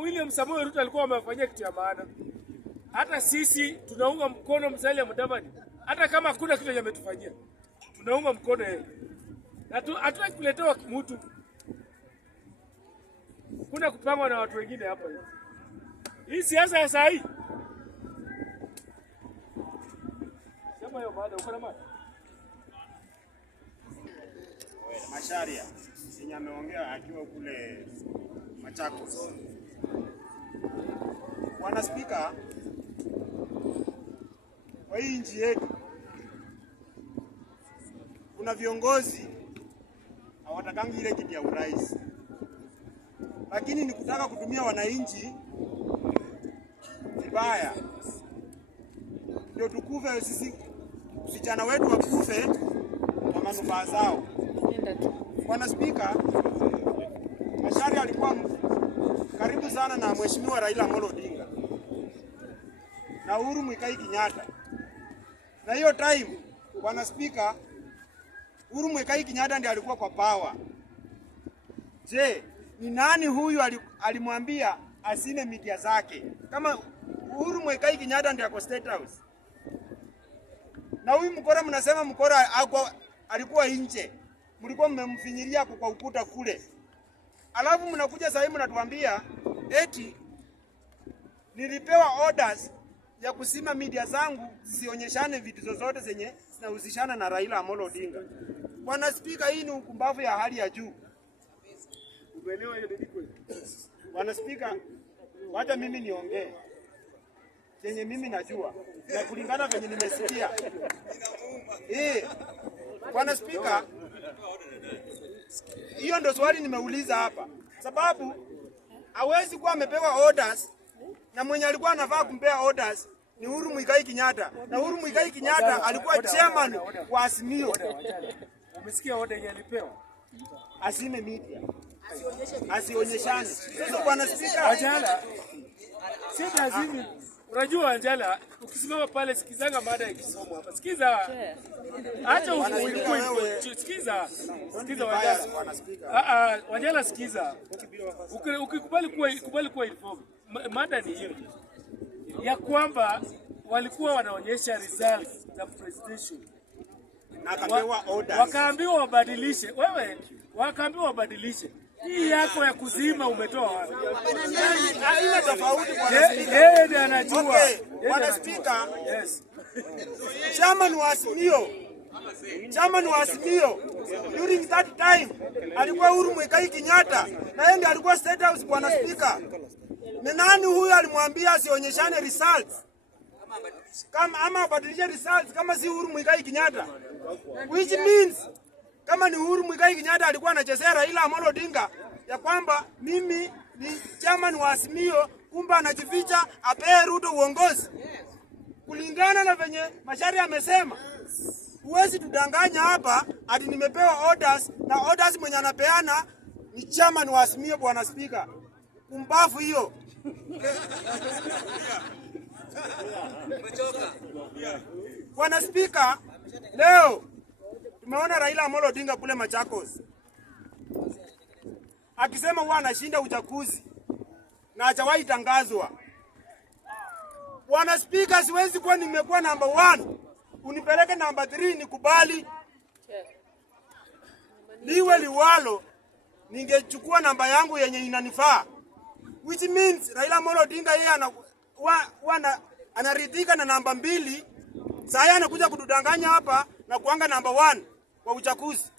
William Samoei Ruto alikuwa amefanyia kitu ya maana. Hata sisi tunaunga mkono Musalia Mudavadi. Hata kama hakuna kitu ametufanyia, tunaunga mkono yeye. Na hatutaki kuletewa mtu. Kuna kupangwa na watu wengine hapa. Hii siasa ya saa hii. Sema hiyo baada uko na mada. Macharia yenye ameongea akiwa kule Machakos. Bwana Spika, kwa hii nchi yetu kuna viongozi hawatakangi ile kiti ya urais, lakini ni kutaka kutumia wananchi vibaya ndio tukufe sisi, vijana wetu wakufe kwa manufaa zao. Bwana Spika, Macharia alikuwa karibu sana na Mheshimiwa Raila Amolo Odinga na Uhuru Muigai Kenyatta. Na hiyo time, Bwana Spika, Uhuru Muigai Kenyatta ndiye alikuwa kwa power. Je, ni nani huyu alimwambia asine media zake? Kama Uhuru Muigai Kenyatta ndiye ako State House. Na huyu mkora mnasema mkora alikuwa nje. Mlikuwa mmemfinyiria kwa ukuta kule. Alafu mnakuja sasa hivi mnatuambia eti nilipewa orders ya kusima media zangu zisionyeshane vitu zozote zenye zinahusishana na Raila Amolo Odinga. Bwana Spika, hii ni ukumbavu ya hali ya juu. Umeelewa hiyo ndiko? Bwana Spika, wacha mimi niongee chenye mimi najua na kulingana venye nimesikia. Bwana Spika, hiyo ndo swali nimeuliza hapa. Sababu hawezi kuwa amepewa orders na mwenye alikuwa anafaa kumpea orders ni Uhuru Muigai Kenyatta. Na Uhuru Muigai Kenyatta alikuwa chairman wa Azimio. Umesikia order yenye alipewa? Asime media. Asionyeshane. Sasa Bwana Spika, Anjala, si lazima. Unajua Anjala, ukisimama pale sikizanga mada ya kisomo hapa. Sikiza. Acha ufungue. Sikiza. Sikiza Wanjala. Wanjala sikiza. Ukikubali kuwa informed. Mada ni hiyo. Ya kwamba walikuwa wanaonyesha results za presentation. akapewa orders. Wakaambiwa wabadilishe. Wewe wakaambiwa wabadilishe. Hii yako ya kuzima umetoa wapi? Haina tofauti Bwana Spika. Yeye ndiye anajua. Okay, Bwana Spika. Yes. Chairman wa Azimio during that time alikuwa Uhuru Muigai Kenyatta na yeye ndiye alikuwa State House. Bwana Spika, ni nani huyu alimwambia asionyeshane results kama ama abadilishe results kama si Uhuru Muigai Kenyatta? Which means kama ni Uhuru Muigai Kenyatta alikuwa anachezea Raila Amolo Odinga ya kwamba mimi ni chairman wa Azimio, kumbe anajificha apee Ruto uongozi. Kulingana na venye Macharia amesema, huwezi tudanganya hapa ati nimepewa orders na orders mwenye anapeana ni chairman wa Azimio. Bwana Spika, kumbafu hiyo. Bwana Spika, leo tumeona Raila Amolo Odinga kule Machakos akisema huwa anashinda uchaguzi na hajawahi tangazwa. Bwana Spika, siwezi kuwa nimekuwa number 1 unipeleke number 3 nikubali. Liwe liwalo, ningechukua namba yangu yenye inanifaa. Which means Raila Amolo Odinga yeye anaridhika na namba 2. Sasa anakuja kududanganya hapa na kuanga namba 1 kwa uchaguzi.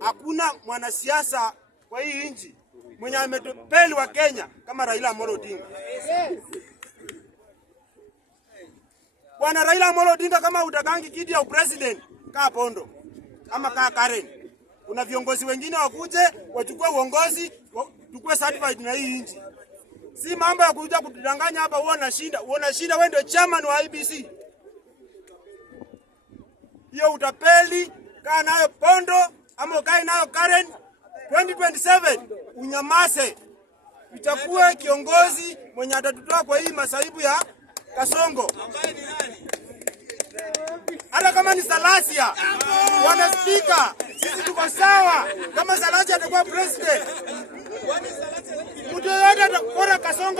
Hakuna mwanasiasa kwa hii nchi mwenye ametopeli wa Kenya kama Raila Amolo Odinga. Bwana Raila Amolo Odinga, kama utakangi kiti ya president kaa Pondo ama kaa Karen. Kuna viongozi wengine wakuje wachukue uongozi, tukue certified na hii nchi. Si mambo ya kuja kudanganya hapa uona shinda wewe ndio chairman wa IBC. Hiyo utapeli kaa nayo Pondo ama kaa nayo Karen. 2027 unyamase. Uchague kiongozi mwenye atatutoa kwa hii masaibu ya Kasongo. Hata kama ni Salasia. Bwana Spika, sisi tuko sawa. Kama Salasia atakuwa president, mtu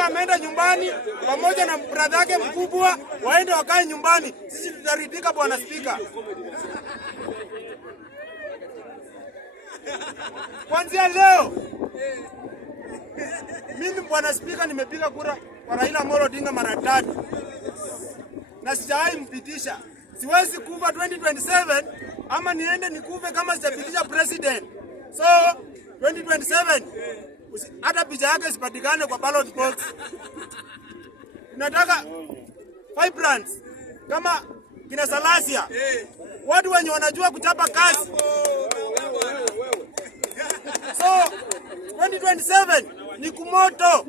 ameenda nyumbani pamoja na brother yake mkubwa, waende wakae nyumbani. Sisi tutaridhika Bwana Spika. Kuanzia leo mimi Bwana Spika nimepiga kura kwa Raila Amolo Odinga mara 3 na sijawahi mpitisha. Siwezi kufa 2027 ama niende nikufe kama sijapitisha president. So 2027 hata picha yake isipatikane kwa ballot box. Nataka vibrants kama kina Salasia, watu wenye wanajua kuchapa kazi. So 2027 ni kumoto.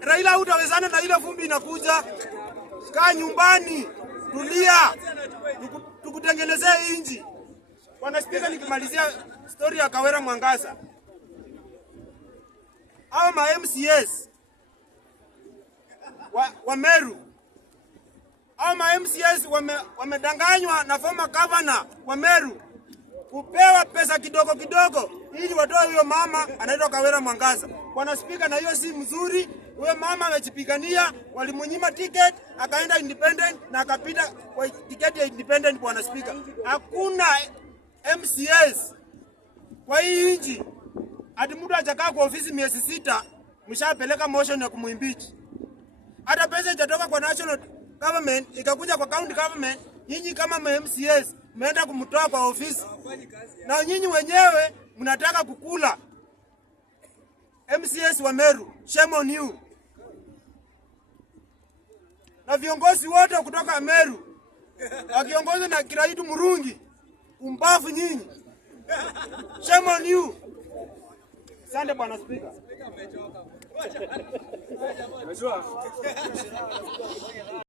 Raila hutawezana na ile vumbi inakuja. Kaa nyumbani, tulia, tukutengenezee inji. Bwana Spika, nikimalizia story ya Kawera Mwangaza. Hao ma MCS wa Meru. Hao ma MCS wamedanganywa na former governor wa Meru kupewa pesa kidogo kidogo ili watoe huyo mama anaitwa Kawera Mwangaza. Bwana Spika, na hiyo si mzuri. Huyo mama amejipigania, walimunyima ticket, akaenda independent na akapita kwa tiketi ya independent. Bwana Spika, hakuna MCS kwa hii nchi hadi mtu achakaa kwa ofisi miezi 6 mshapeleka motion ya kumuimpeach. Hata pesa itatoka kwa national government ikakuja kwa county government, nyinyi kama MCS mmeenda kumtoa kwa ofisi. Na nyinyi wenyewe mnataka kukula. MCS wa Meru, shame on you. Na viongozi wote kutoka Meru wakiongozwa na Kiraitu Murungi, umbavu nyinyi. Shame on you. Asante Bwana Spika.